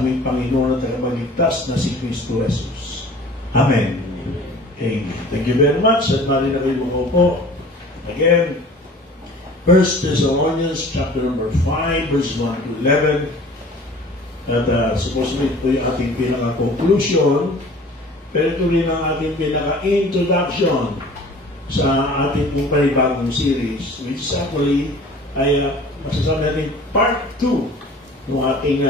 aming Panginoon at Tagapagligtas na si Kristo Jesus. Amen. Amen. Thank you very much. At mali na kayo po. Again, 1 Thessalonians chapter number 5, verse 1 to 11. At supposedly ito yung ating pinaka-conclusion, pero ito rin ang ating pinaka-introduction sa ating pong panibagong series, which is actually ay masasabi natin part 2 ng ating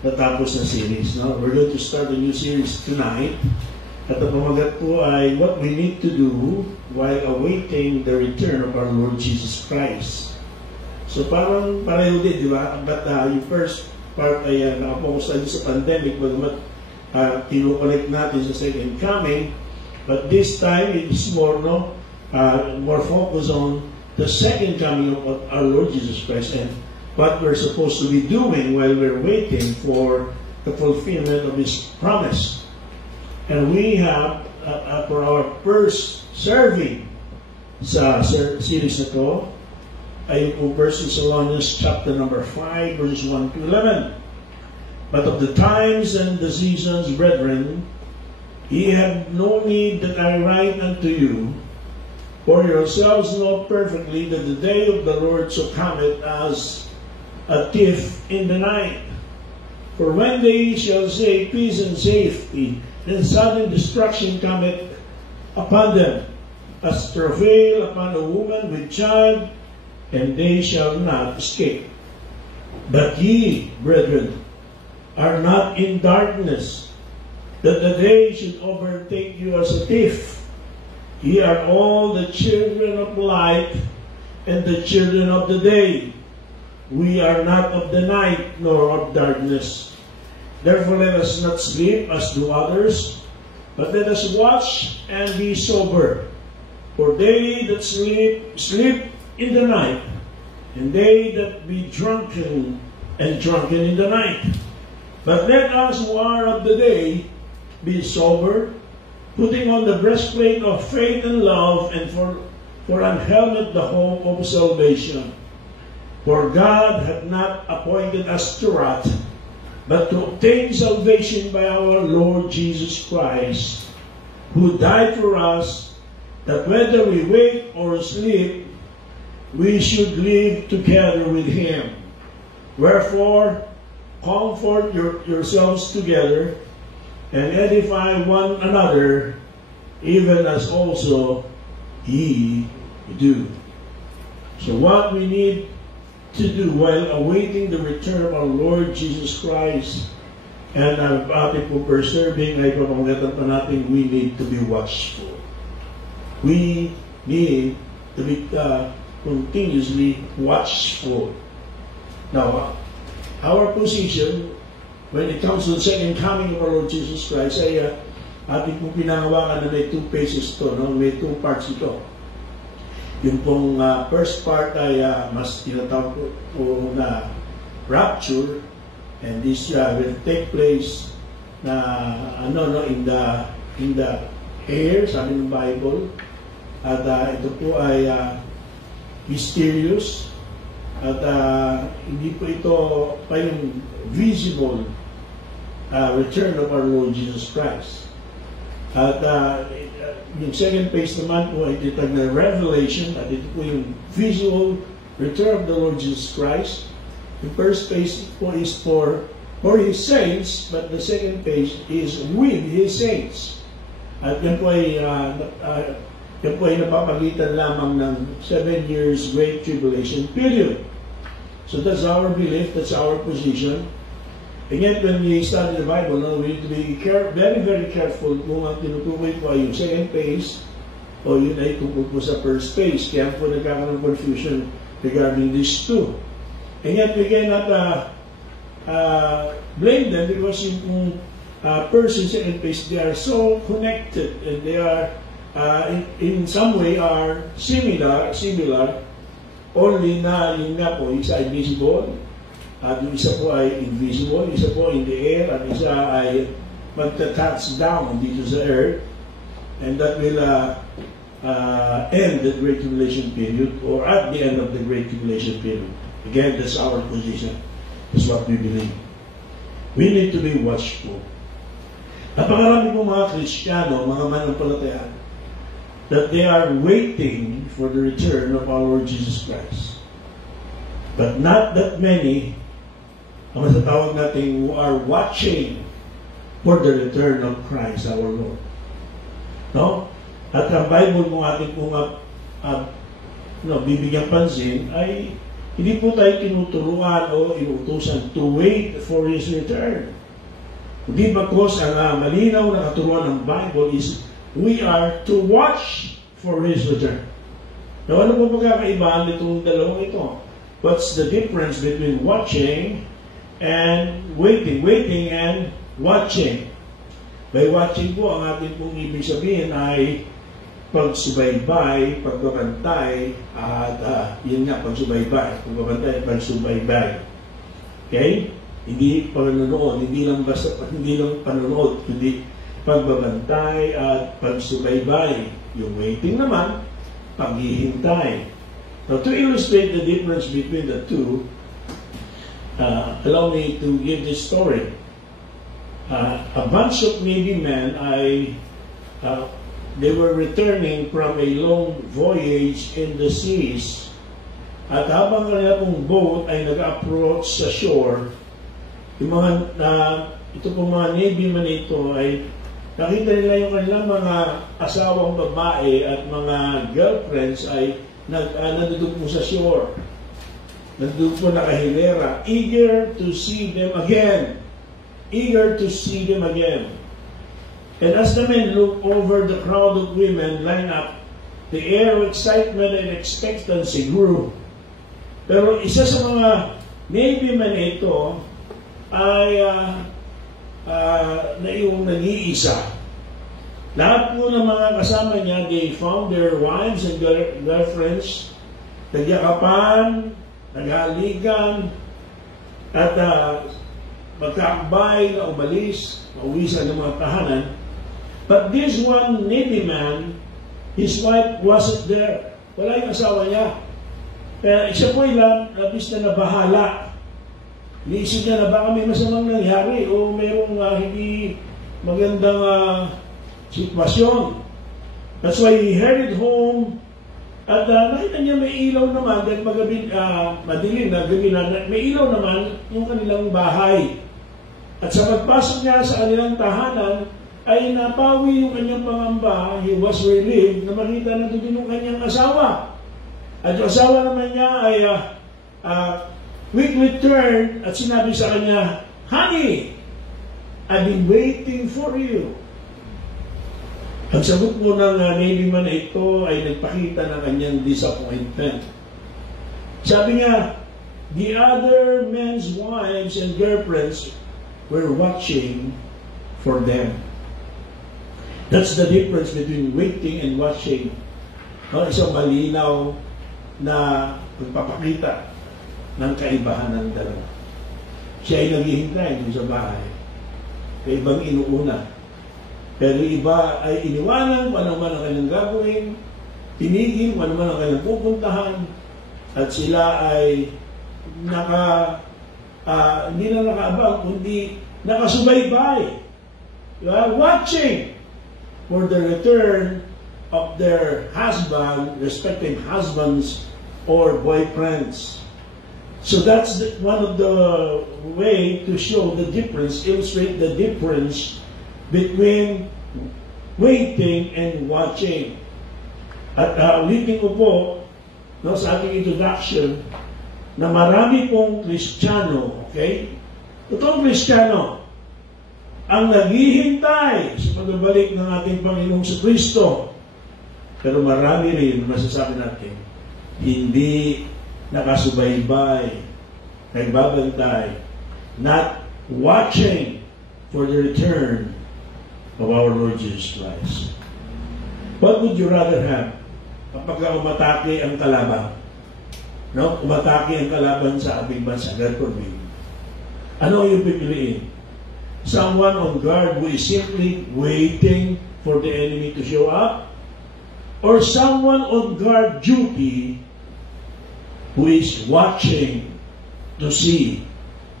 natapos na series. No? We're going to start a new series tonight. At ang pamagat po ay what we need to do while awaiting the return of our Lord Jesus Christ. So parang pareho din, di ba? But yung first part ay nakapokus tayo sa pandemic, bagamat tinukonnect natin sa second coming. But this time it is more focused on the second coming of our Lord Jesus Christ and what we're supposed to be doing while we're waiting for the fulfillment of His promise. And we have, for our first serving sa series na ito, ay po 1 Thessalonians chapter number 5, verses 1 to 11. But of the times and the seasons, brethren, ye have no need that I write unto you, for yourselves know perfectly that the day of the Lord so cometh as a thief in the night. For when they shall say peace and safety, then sudden destruction cometh upon them, as travail upon a woman with child, and they shall not escape. But ye, brethren, are not in darkness, that the day should overtake you as a thief. Ye are all the children of light, and the children of the day. We are not of the night, nor of darkness. Therefore let us not sleep as do others, but let us watch and be sober. For they that sleep, sleep in the night, and they that be drunken in the night. But let us who are of the day be sober, putting on the breastplate of faith and love, and for an helmet the hope of salvation. For God hath not appointed us to wrath, but to obtain salvation by our Lord Jesus Christ, who died for us, that whether we wake or sleep, we should live together with Him. Wherefore, comfort yourselves together, and edify one another, even as also ye do. So what we need to do while awaiting the return of our Lord Jesus Christ and ang ating po preserving ay pamangatan pa natin, we need to be watchful. We need to be continuously watchful. Now, our position when it comes to the second coming of our Lord Jesus Christ ay ating pong pinangawakan na may 2 phases to, no? May 2 parts ito. Yung pong first part ay mas tinatawag po na rapture, and this will take place na in the air, sabi ng Bible. At ito po ay mysterious at hindi po ito pa yung visible return of our Lord Jesus Christ. At yung second phase naman po ay titag na revelation, at ito po yung visual return of the Lord Jesus Christ. The first phase po is for His saints, but the second phase is with His saints. At yan po ay napapagitan lamang ng 7 years Great Tribulation period. So that's our belief, that's our position. And yet, when we study the Bible, we need to be very, very careful kung ang tinutukoy po ay yung second phase o yun ay tungkol po sa first phase. Kaya po nagkakaroon ng confusion regarding these two. And yet, we cannot blame them because yung first and second phase, they are so connected and they are in some way are similar, only na yun nga po, isa ay visible, at yung isa po ay invisible, isa po in the air, at isa ay magta-touch down dito sa earth, and that will end the Great Tribulation period, or at the end of the Great Tribulation period. Again, that's our position. That's what we believe. We need to be watchful. Napakarami po mga Kristiyano, mga manampalataya, that they are waiting for the return of our Lord Jesus Christ. But not that many, ang masatawag natin, who are watching for the return of Christ our Lord. No? At ang Bible kung ating kung bibigyan pansin ay hindi po tayo tinuturuan o inuutusan to wait for His return. Hindi ba po ang malinaw na katuruan ng Bible is we are to watch for His return. Now, ano po pagkakaibahan nitong dalawang ito? What's the difference between watching and waiting? Waiting and watching. By watching po, ang ating pong ibig sabihin ay pagsubaybay, pagbabantay, at yun nga, pagsubaybay, pagbabantay, pagsubaybay. Okay? Hindi panonood, hindi lang panonood, kundi pagbabantay at pagsubaybay. Yung waiting naman, paghihintay. Now, to illustrate the difference between the two, allow me to give this story. A bunch of Navy men, they were returning from a long voyage in the seas. At habang kanila pong boat ay nag-approach sa shore, yung ito pong mga Navy men ito ay nakita nila yung kanilang mga asawang babae at mga girlfriends ay nandun po sa shore. Nandun po nakahilera, eager to see them again. Eager to see them again. And as the men looked over the crowd of women lined up, the air of excitement and expectancy grew. Pero isa sa mga Navy men ito ay na yung nag-iisa. Lahat po ng mga kasama niya, they found their wives and girlfriends, nagyakapan, naghaligan, at magkakbay na umalis, mauwisan ng mga tahanan. But this one Navy man, his wife wasn't there. Wala yung asawa niya. Kaya isa po labis na nabahala. Iniisip niya na baka may masamang nangyari o mayroong hindi magandang sitwasyon. That's why he headed home at nakita niya may ilaw naman dahil madilim na gabi na may ilaw naman yung kanilang bahay. At sa pagpasok niya sa kanilang tahanan ay napawi yung kanyang pangamba. He was relieved na makita na doon yung kanyang asawa. At yung asawa naman niya ay quickly turned at sinabi sa kanya, "Honey, I've been waiting for you." Ang sagot po ng Navy man ito ay nagpakita ng kanyang disappointment. Sabi niya, the other men's wives and girlfriends were watching for them. That's the difference between waiting and watching. Isang malinaw na pagpapakita ng kaibahan ng dalawa. Siya ay naghihintay dun sa bahay. Kaya ibang inuuna. Pero iba ay iniwanan kung ano man ang kanyang gagawin, tinigil kung ano man ang kanyang pupuntahan, at sila ay hindi na nakaabang, kundi nakasubaybay. Watching for the return of their husband, respective husbands or boyfriends. So that's one of the way to show the difference, illustrate the difference between waiting and watching. At ulitin ko po sa ating introduction na marami pong Kristiyano, okay? Totoong Kristiyano ang naghihintay sa pagbabalik ng ating Panginoong Kristo. Pero marami rin masasabi natin hindi nakasubaybay, nagbabantay, not watching for the return of our Lord Jesus Christ. What would you rather have kapag umatake ang kalaban? No? Umatake ang kalaban sa ating bansa, God forbid. Ano yung pipiliin? Someone on guard who is simply waiting for the enemy to show up? Or someone on guard duty who is watching to see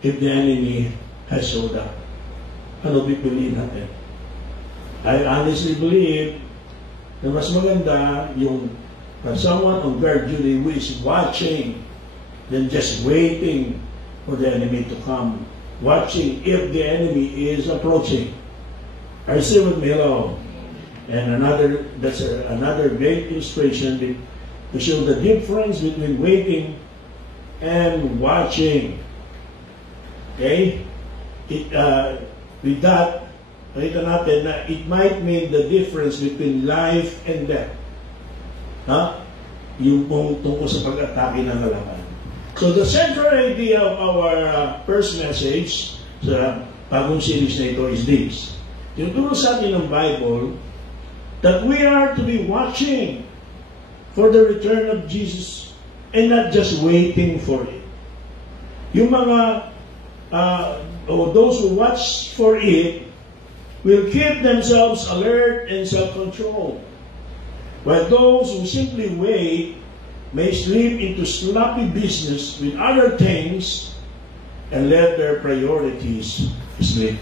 if the enemy has showed up. Ano pipiliin natin? I honestly believe na mas maganda yung someone on guard duty who is watching than just waiting for the enemy to come. Watching if the enemy is approaching. Are you still with me? Hello? And that's another great illustration to show the difference between waiting and watching. Okay? With that, nakita natin na it might mean the difference between life and death. Yung tungkol sa pag-atake ng kalaban. So the central idea of our first message sa bagong series na ito is this. Tinuturo sa atin ng Bible that we are to be watching for the return of Jesus and not just waiting for it. Yung mga those who watch for it will keep themselves alert and self-controlled, while those who simply wait may slip into sloppy business with other things and let their priorities slip.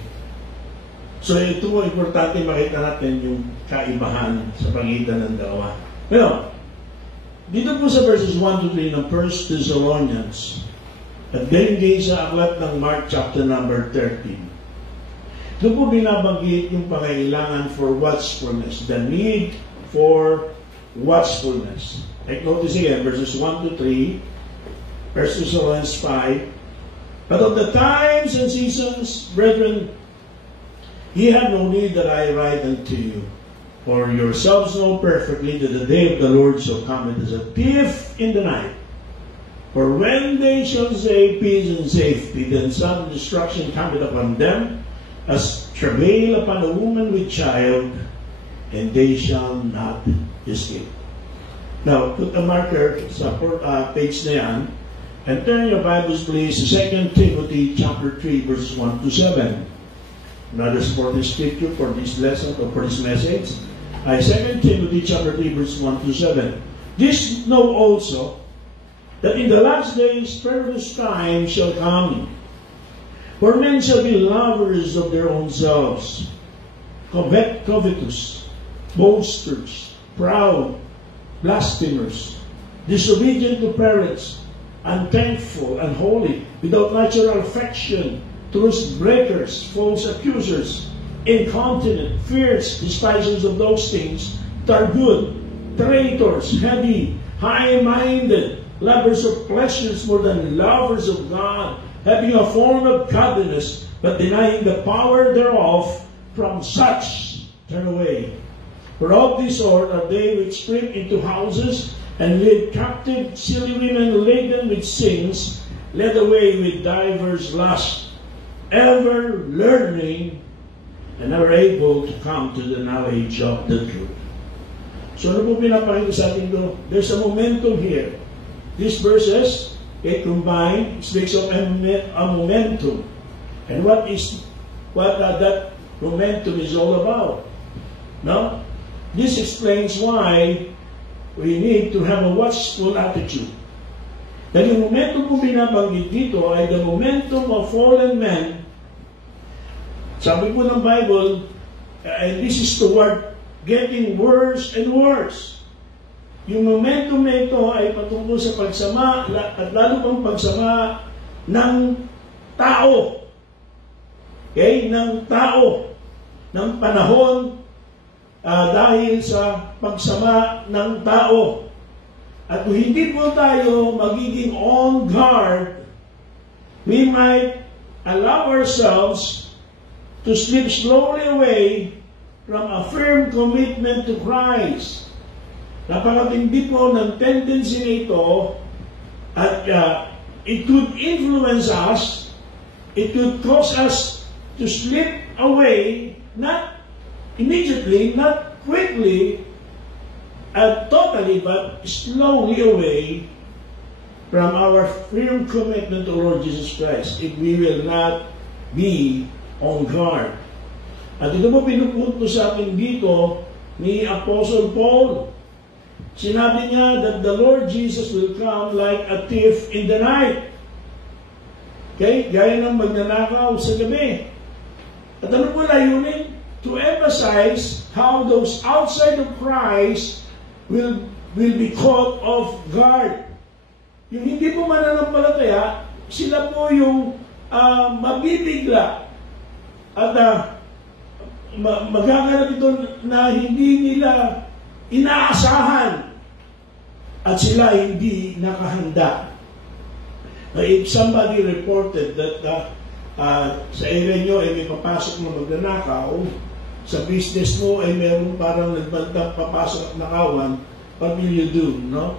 So ito po, importante makita natin yung kaibahan sa pagitan ng dalawa. Well, dito po sa verses 1 to 3 ng 1 Thessalonians at din sa aklat ng Mark chapter number 13. Doon po binabanggit yung pangailangan for watchfulness, the need for watchfulness. Take notice again, verses 1 to 3, 1 Thessalonians 5. But of the times and seasons, brethren, ye have no need that I write unto you. For yourselves know perfectly that the day of the Lord shall come as a thief in the night. For when they shall say peace and safety, then sudden destruction cometh upon them, as travail upon a woman with child, and they shall not escape. Now, put a marker sa page na yan, and turn your Bibles please to 2 Timothy chapter 3, verses 1 to 7. Another supporting scripture for this lesson or for this message. 2 Timothy chapter 3, verse 1 to 7. This know also, that in the last days perilous times shall come. For men shall be lovers of their own selves, covetous, boasters, proud, blasphemers, disobedient to parents, unthankful, unholy, without natural affection, truce breakers, false accusers, incontinent, fierce, despisers of those things that are good, traitors, heady, high-minded, lovers of pleasures more than lovers of God, having a form of godliness, but denying the power thereof. From such turn away. For of this sort are they which spring into houses, and lead captive silly women laden with sins, led away with divers lusts, ever learning, and never able to come to the knowledge of the truth. So ano po pinapakita sa atin doon? There's a momentum here. These verses, it combined, speaks of a momentum. And what that momentum is all about. No? This explains why we need to have a watchful attitude. Dahil yung momentum po binabanggit dito ay the momentum of fallen men. Sabi po ng Bible, and this is toward getting worse and worse. Yung momentum na ito ay patungkol sa pagsama at lalo pang pagsama ng tao. Okay? Ng tao. Ng panahon dahil sa pagsama ng tao. At kung hindi po tayo magiging on guard, we might allow ourselves to slip slowly away from a firm commitment to Christ. Napakatindi po ng tendency nito at it could influence us, it could cause us to slip away, not immediately, not quickly, totally, but slowly away from our firm commitment to Lord Jesus Christ if we will not be on guard. At ito po pinupunto sa atin dito ni Apostle Paul. Sinabi niya that the Lord Jesus will come like a thief in the night. Okay? Gaya ng magnanakaw sa gabi. At ano po layunin? To emphasize how those outside of Christ will be caught off guard. Yung hindi po mananampalataya, sila po yung mabibigla at magaganap ito na hindi nila inaasahan at sila hindi nakahanda. If somebody reported that sa area nyo ay may papasok na magnanakaw, sa business mo ay meron parang nagbantang papasok at nakawan, what will you do? No?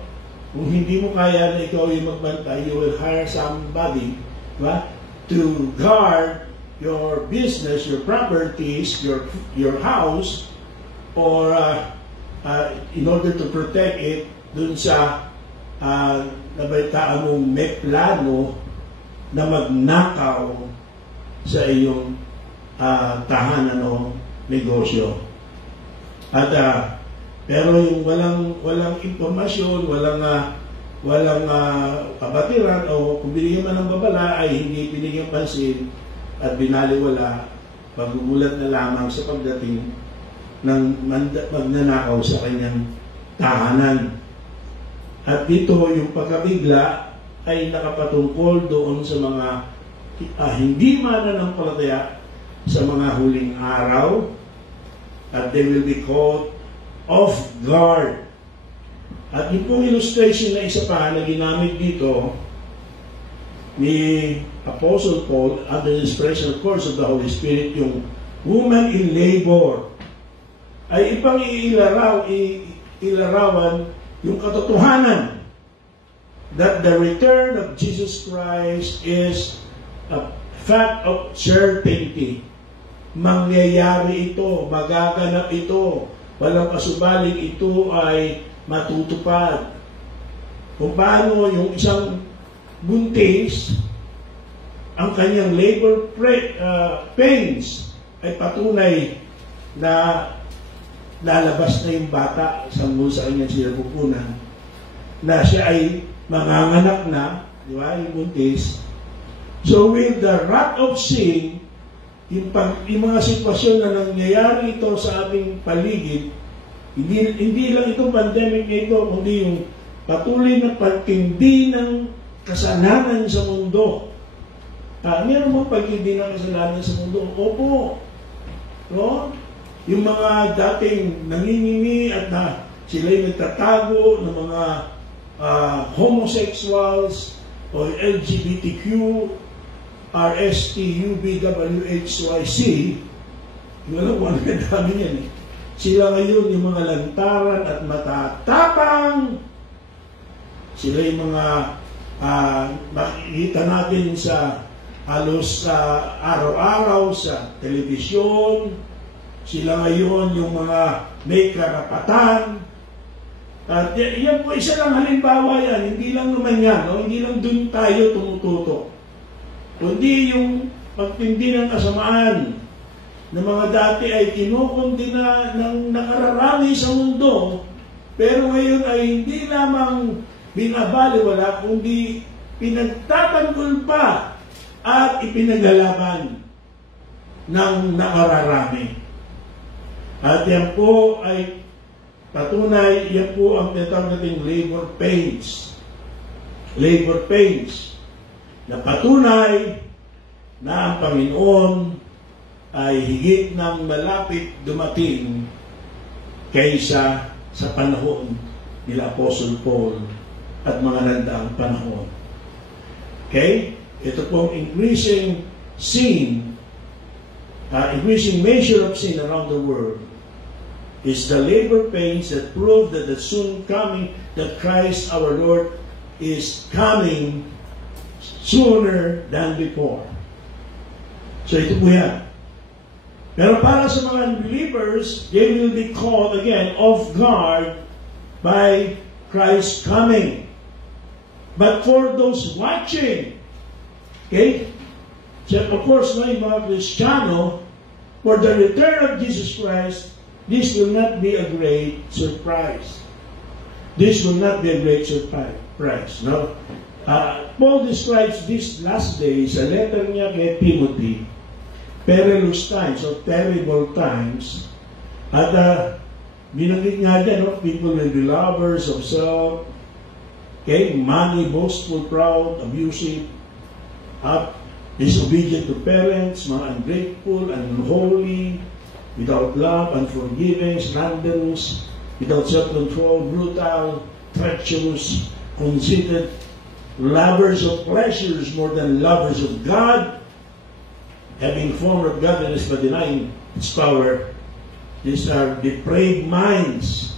Kung hindi mo kaya na ikaw yung magbantay, you will hire somebody, diba, to guard your business, your properties, your house, or in order to protect it dun sa nabalitaan mong may plano na magnakaw sa iyong tahanan o negosyo. At pero yung walang impormasyon, walang kabatiran o kung binigyan man ng babala ay hindi binigyan pansin at binaliwala, pagmumulat na lamang sa pagdating ng magnanakaw sa kanyang tahanan. At dito yung pagkabigla ay nakapatungkol doon sa mga hindi mananampalataya sa mga huling araw, at they will be caught off guard. At yung pong illustration na isa pa na ginamit dito ni Apostle Paul under the inspiration of course of the Holy Spirit, yung woman in labor, ay ipang ilarawan yung katotohanan that the return of Jesus Christ is a fact of certainty. Mangyayari ito, magaganap ito, walang pasubaling ito ay matutupad. Kung paano yung isang buntis, ang kanyang labor pains ay patunay na lalabas na yung bata sa kanyang sinapupunan, na siya ay manganganak na, di ba, yung buntis. So with the wrath of sin, yung mga sitwasyon na nangyayari ito sa ating paligid, hindi lang itong pandemic na ito, kundi yung patuloy na pagtindi ng kasalanan sa mundo. Meron mo pagtindi ng kasalanan sa mundo? Opo. No? Yung mga dating nangingingi at sila'y nagtatago ng mga homosexuals o LGBTQ, RSTUBWHYC, wala po ang dami yan eh. Sila ngayon yung mga lantaran at matatapang. Sila yung mga makikita natin sa halos araw-araw sa telebisyon. Sila ngayon yung mga may karapatan. At yan po, isa lang halimbawa yan. Hindi lang naman yan. No? Hindi lang dun tayo tumututok. Kundi yung pagtindi ng kasamaan na mga dati ay kinukundina ng nakararami sa mundo, pero ngayon ay hindi lamang binabaliwala, kundi pinagtatanggol pa at ipinaglalaban ng nakararami. At yan po ay patunay, yan po ang tinatawag nating labor pains. Labor pains. Na patunay na ang Panginoon ay higit ng malapit dumating kaysa sa panahon nila Apostle Paul at mga nandaang panahon. Okay? Ito pong increasing sin, increasing measure of sin around the world is the labor pains that prove that the soon coming, that Christ our Lord is coming sooner than before. So ito po yan. Pero para sa mga believers, they will be caught again off guard by Christ's coming. But for those watching, okay, so of course, no, yung mga Kristiyano, for the return of Jesus Christ, this will not be a great surprise. This will not be a great surprise, no? Paul describes these last days, sa letter niya kay Timothy, perilous times or terrible times. At binanggit nga dyan, people will be lovers of self, okay, money, boastful, proud, abusive, disobedient to parents, mga ungrateful, unholy, without love, unforgiving, slanderous, without self-control, brutal, treacherous, conceited, lovers of pleasures more than lovers of God, having form of godliness but denying its power. These are depraved minds.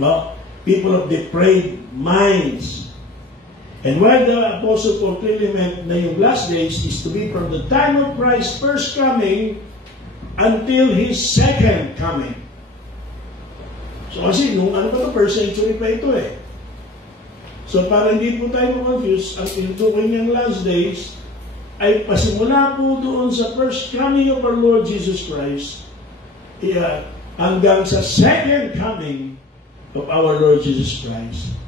No? People of depraved minds. And while the Apostle Paul clearly meant na yung last days is to be from the time of Christ's first coming until His second coming. So kasi nung first century pa ito eh. So para hindi po tayo confused, ang tinutukoy niyang last days ay pasimula po doon sa first coming of our Lord Jesus Christ hanggang sa second coming of our Lord Jesus Christ.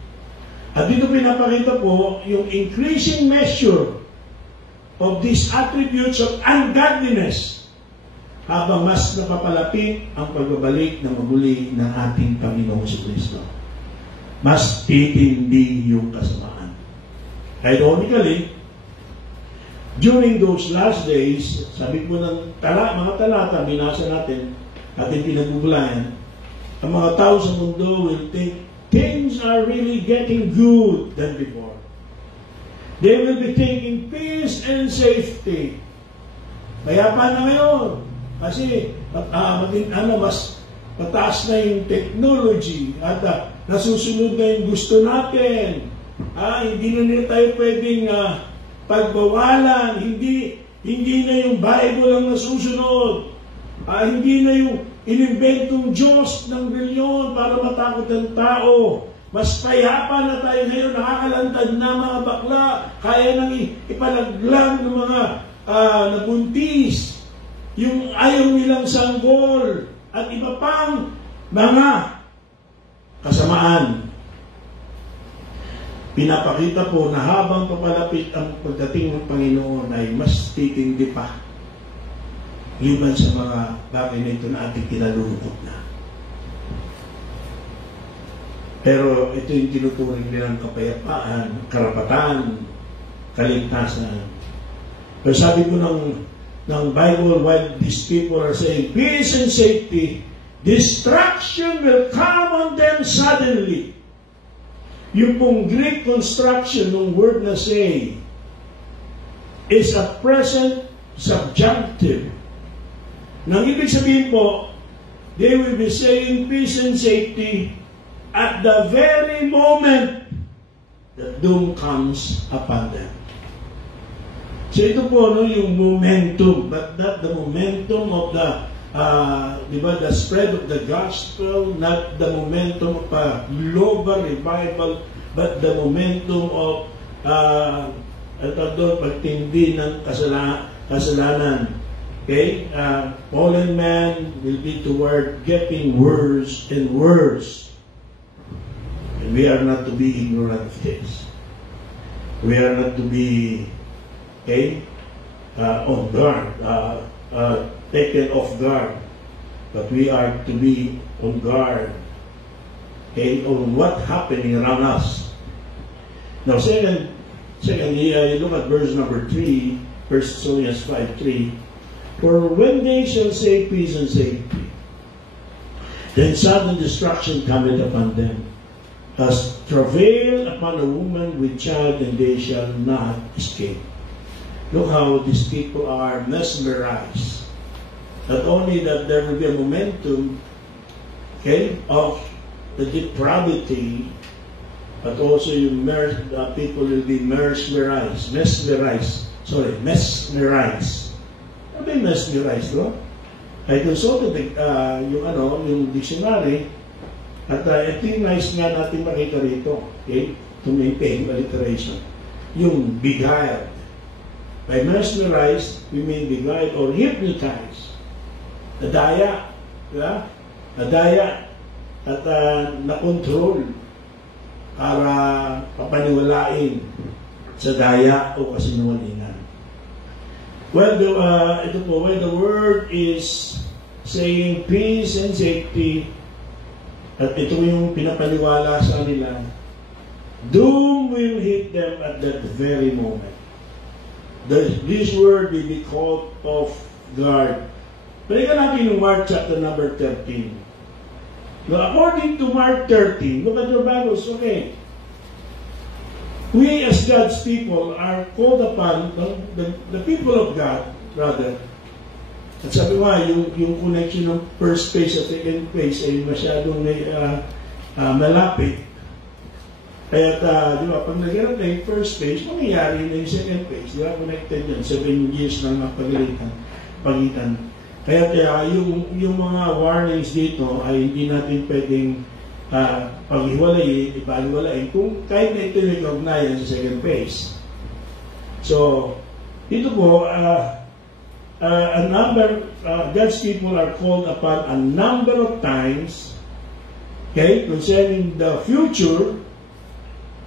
At dito pinapakita po yung increasing measure of these attributes of ungodliness habang mas napapalapit ang pagbabalik ng muli ng ating Panginoong Kristo. Mas titindi yung kasamaan. Ironically, during those last days, sabi po ng mga talata, binasa natin, ating pinagbubulayan, ang mga tao sa mundo will think things are really getting good than before. They will be thinking peace and safety. Kaya pa na ngayon, kasi mas pataas na yung technology at nasusunod na yung gusto natin. Hindi na nila tayo pwedeng pagbawalan. Hindi na yung Bible ang nasusunod. Hindi na yung inimbentong Diyos ng reliyon para matakot ang tao. Mas payapa na tayo ngayon, nakakalantad na mga bakla, kaya nang ipalaglag ng mga nabuntis, yung ayaw nilang sanggol, at iba pang mga kasamaan. Pinapakita po na habang papalapit ang pagdating ng Panginoon ay mas titindi pa liban sa mga bagay na ito na ating kinalulukot na. Pero ito yung tinuturing nilang kapayapaan, karapatan, kaligtasan. Pero sabi ko ng Bible, while these people are saying peace and safety, destruction will come on them suddenly. Yung pong Greek construction ng word na say is a present subjunctive. Nang ibig sabihin po, they will be saying peace and safety at the very moment that doom comes upon them. So ito po yung momentum, but not the momentum of the the spread of the gospel, not the momentum of a global revival, but the momentum of pagtindi ng kasalanan. Okay? Fallen man will be toward getting worse and worse. And we are not to be ignorant of this. We are not to be on guard, taken off guard. But we are to be on guard on what's happening around us. Now, second, you look at verse number 3, 1 Thessalonians 5:3. For when they shall say peace and safety, then sudden destruction cometh upon them, as travail upon a woman with child, and they shall not escape. Look how these people are mesmerized. Not only that there will be a momentum of the depravity, but also people will be mesmerized. Ano ba yung mesmerized, no? I consulted yung dictionary, at ito yung nice nga natin makita rito, to maintain alliteration. Yung beguiled. By mesmerized, we mean beguiled or hypnotized. Nadaya, diba? Nadaya at na-control. para papaniwalain sa daya o kasinungalingan. Well, ito po, when the word is saying peace and safety, at ito yung pinapaniwala sa kanila, doom will hit them at that very moment. This word will be called off guard. Balikan natin yung Mark chapter number 13. Now, according to Mark 13, look at your Bibles, okay. We as God's people are called upon, the people of God, rather. At sabi ko yung connection ng first phase at second phase ay masyadong malapit. Kaya, di ba, pag nagkaroon na yung first phase, mangyayari na yung second phase. Di ba, connected yan. 7 years lang ang pagitan. Kaya yung mga warnings dito ay hindi natin pwedeng paghiwalayin kung kahit na ito yung kaugnayan sa second phase. So, dito po, God's people are called upon a number of times, okay, concerning the future,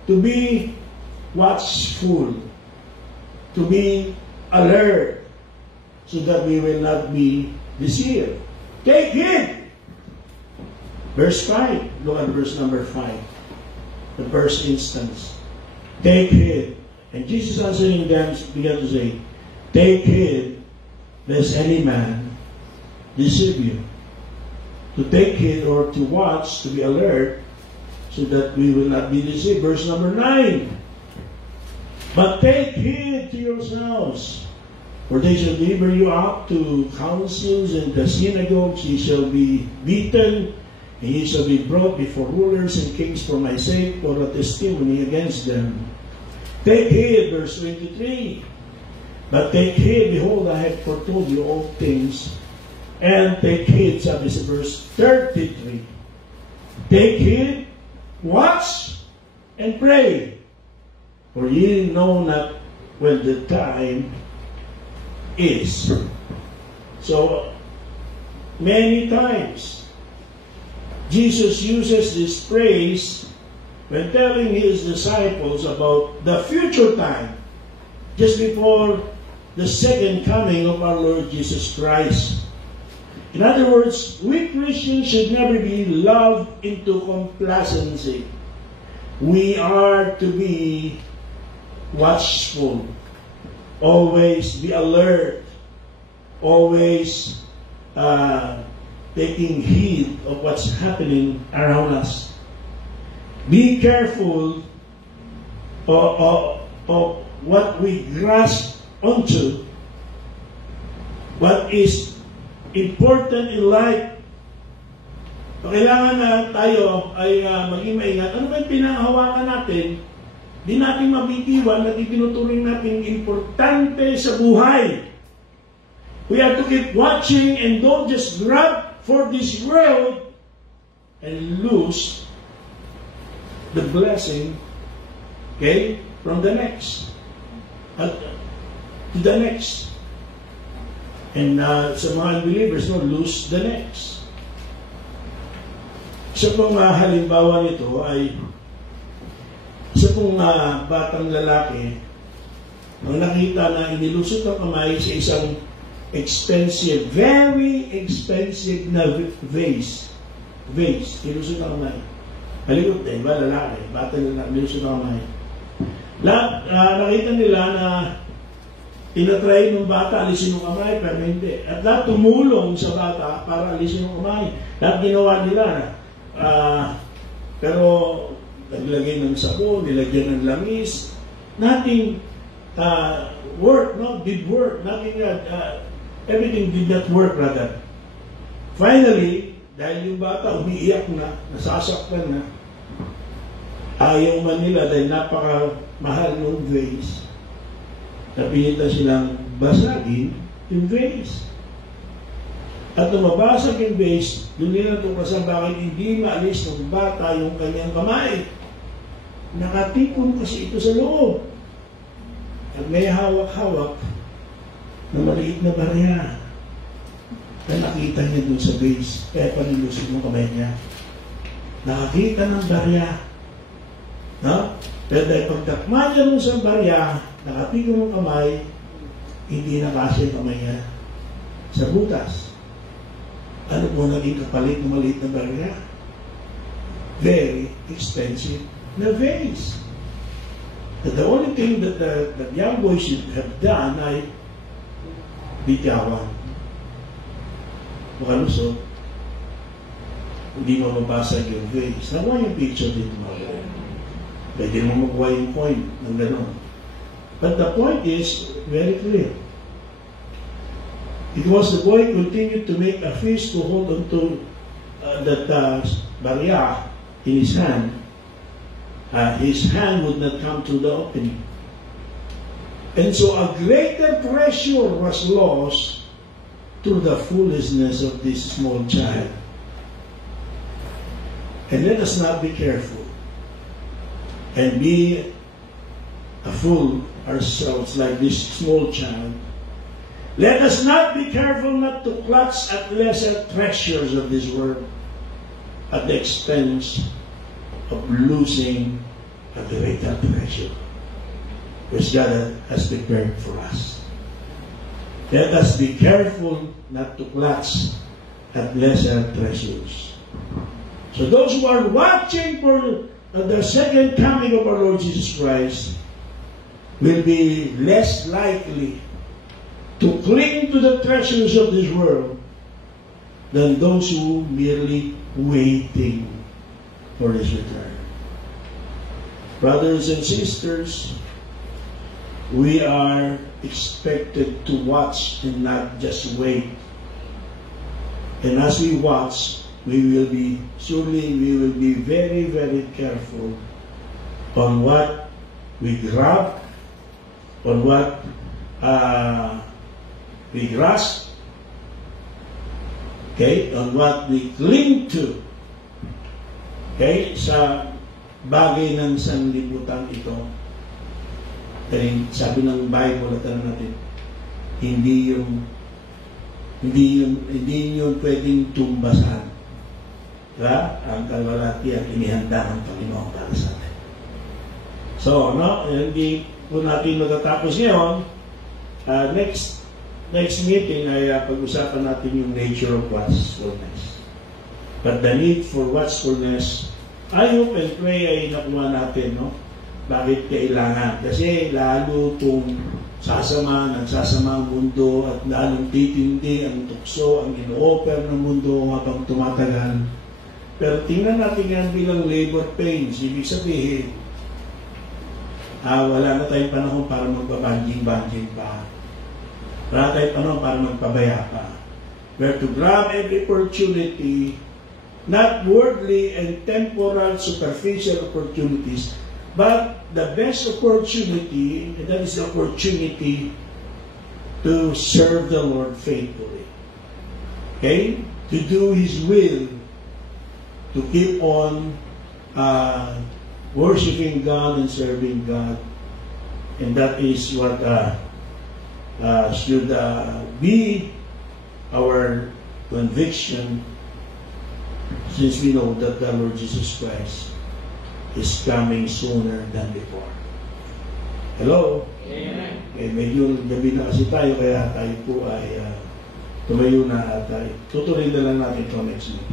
to be watchful, to be alert, so that we will not be deceived. Take heed! Verse 5. Look at verse number 5. The first instance. Take heed. And Jesus answering them began to say, take heed, lest any man deceive you. To take heed or to watch, to be alert, so that we will not be deceived. Verse number 9. But take heed to yourselves, for they shall deliver you up to councils and the synagogues. Ye shall be beaten, and ye shall be brought before rulers and kings for my sake, for a testimony against them. Take heed, verse 23. But take heed, behold, I have foretold you all things. And take heed, sabi sa verse 33. Take heed, watch, and pray, for ye know not when the time is. So, many times, Jesus uses this phrase when telling his disciples about the future time, just before the second coming of our Lord Jesus Christ. In other words, we Christians should never be lulled into complacency. We are to be watchful, always be alert, always taking heed of what's happening around us. Be careful of what we grasp onto, what is important in life. So, kailangan na tayo ay maging maingat. Ano ba yung pinahawakan natin? Di natin mabitiwan na itinuturing natin importante sa buhay. We have to keep watching and don't just grab for this world and lose the blessing, okay, from the next. To the next. And sa mga unbelievers, lose the next. Isa pong halimbawa nito ay isa pong batang lalaki ang nakita na inilusot ang kamay sa isang expensive, very expensive na vase. Ilusot ang kamay. Halikot din, lalaki, batang lalaki, ilusot ang kamay. Nakita nila na tinatry ng bata, alisin ng kamay, pero hindi. At lahat tumulong sa bata para alisin ng kamay. Lahat ginawa nila. Pero naglagay ng sabon, nilagyan ng langis. Nothing work, did work. Nothing, everything did not work, rather. Finally, dahil yung bata umiiyak na, nasasaktan na, ayaw man nila dahil napakamahal ng vase. Napilitan silang basagin yung vase. At nung mabasag yung vase, doon nila tuklasan bakit hindi maalis ng bata yung kanyang kamay. Nakatipon kasi ito sa loob. At may hawak-hawak na maliit na barya na nakita niya doon sa vase. Kaya panilusog ng kamay niya. Nakakita ng barya. No? Pero dahil pagdakma niya nun sa barya, nakapigong ng kamay, hindi na kasi yung kamay niya sa butas. Ano po naging kapalit ng maliit na barya? Very expensive na vase. The only thing that the young boys should have done ay bitawan. Makalusot. Hindi mo mabasag yung vase. Nakuha yung picture dito mga. Pwede mo makuha yung point ng gano'n. But the point is very clear. It was the boy continued to make a fist to hold onto that barya in his hand. His hand would not come to the opening. And so a greater treasure was lost through the foolishness of this small child. And let us not be careful and be a fool ourselves like this small child. Let us not be careful not to clutch at lesser treasures of this world at the expense of losing a greater treasure which God has prepared for us. Let us be careful not to clutch at lesser treasures. So those who are watching for the second coming of our Lord Jesus Christ will be less likely to cling to the treasures of this world than those who merely waiting for His return. Brothers and sisters, we are expected to watch and not just wait. And as we watch, we will be very, very careful on what we grab, on what we grasp, okay, on what we cling to, okay, sa bagay ng sanlibutan ito. Dahil sabi ng Bible, at natin, hindi yun pwedeng tumbasan. Diba? Ang kalwalatian, inihanda ng Panginoon para sa atin. So, hindi po natin matatapos ngayon. Next meeting ay pag-usapan natin yung nature of watchfulness. But the need for watchfulness, I hope and pray ay nakuha natin, no? Bakit kailangan? Kasi lalo itong nagsasama ang mundo at lalong titindi ang tukso, ang ino-offer ng mundo habang tumatagal. Pero tingnan natin yan bilang labor pains. Ibig sabihin, wala na tayong panahon para magbabanjing-banjing pa. Wala tayong panahon para magpabaya pa. We have to grab every opportunity, not worldly and temporal, superficial opportunities, but the best opportunity, and that is the opportunity to serve the Lord faithfully. Okay? To do His will, to keep on worshiping God and serving God. And that is what should be our conviction, since we know that the Lord Jesus Christ is coming sooner than before. Hello? Amen. Medyo gabi na kasi tayo, kaya tayo po ay tumayo na at tutuloy na lang natin ito next week.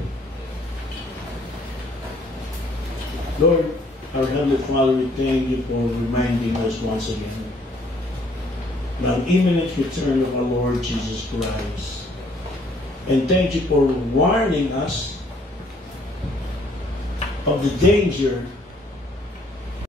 Lord, our Heavenly Father, we thank you for reminding us once again of the imminent return of our Lord Jesus Christ. And thank you for warning us of the danger